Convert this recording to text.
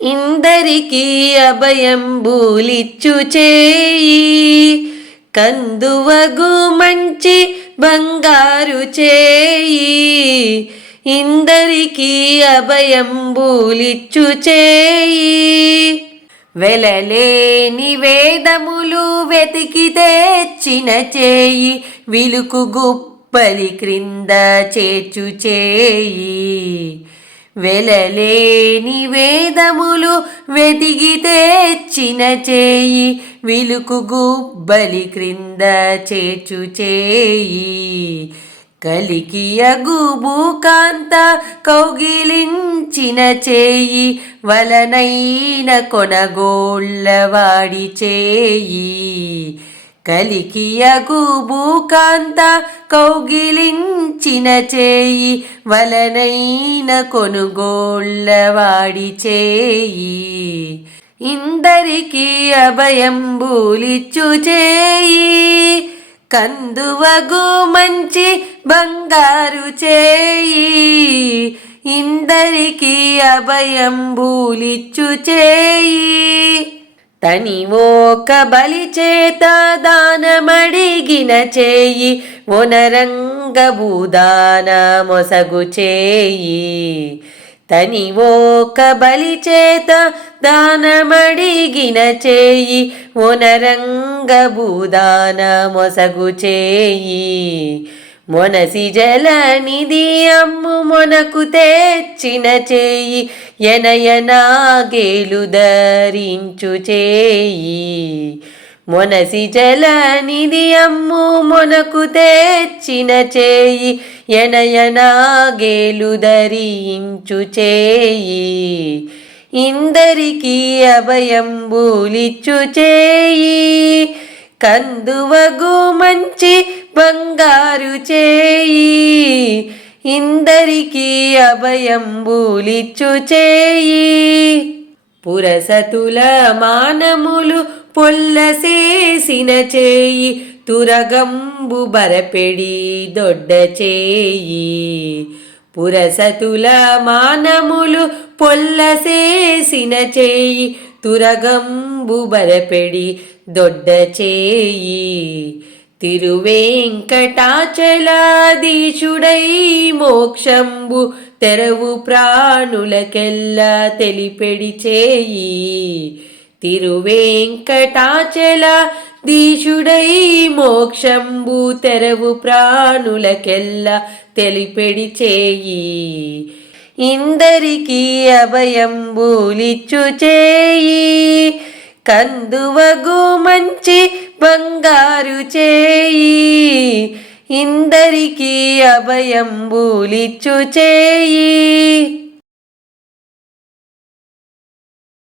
ఇందరికీ అభయంబూలిచ్చు చేయి కందువగు మంచి బంగారు చేయి ఇందరికీ అభయంబూలిచ్చు చేయి వెలలేని వేదములు వెతికి తెచ్చిన చేయి విలుకు గుప్పలి క్రింద చేర్చు చేయి వెలలేని వేదములు వెతికి తెచ్చిన చేయి విలుకు గుబ్బలి క్రింద చేర్చు చేయి కలికియగు భూకాంత కౌగిలించిన చేయి వలనైన కొనగోళ్ళవాడి చేయి కలికియగు భూకాంత కౌగిలించిన చేయి వలనైన కొనుగోళ్ళవాడి చేయి ఇందరికీ అభయంబూలిచ్చు చేయి కందువగు మంచి బంగారు చేయి ఇందరికీ అభయంబూలిచ్చు చేయి తనివోక బలి చేత దానమడిగిన చేయి ఒనరంగ భూదాన మొసగు చేయి తనివోక బలి చేత దానమడిగిన చేయి ఒనరంగ భూదాన మొసగు చేయి మొనసి జలనిధి అమ్ము మొనకు తెచ్చిన చేయి ఎనయనాగేలు ధరించు చేయి మొనసి జలనిధి అమ్ము మొనకు తెచ్చిన చేయి ఎనయనాగేలు ధరించు చేయి ఇందరికీ అభయంబూలిచ్చు చేయి కందువగు మంచి బంగారు చేయి ఇందరికీ అభయంబూలిచ్చు చేయి పురసతుల మానములు పొల్లసేసిన చేయి తురగంబు బరపెడి దొడ్డ చేయి పురసతుల మానములు పొల్లసేసిన చేయి తురగంబు బరపెడి దొడ్డ చేయి తిరువేంకటాచలాధీశుడై మోక్షంబు తెరవు ప్రాణులకెల్లా తెలిపెడి చేయి తిరువేంకటాచలాధీశుడై మోక్షంబు తెరవు ప్రాణులకెల్లా తెలిపెడి చేయి ఇందరికీ అభయంబూలిచ్చు చేయి కందువగు మంచి బంగారు చేయి ఇందరికీ అభయంబూలిచ్చు చేయి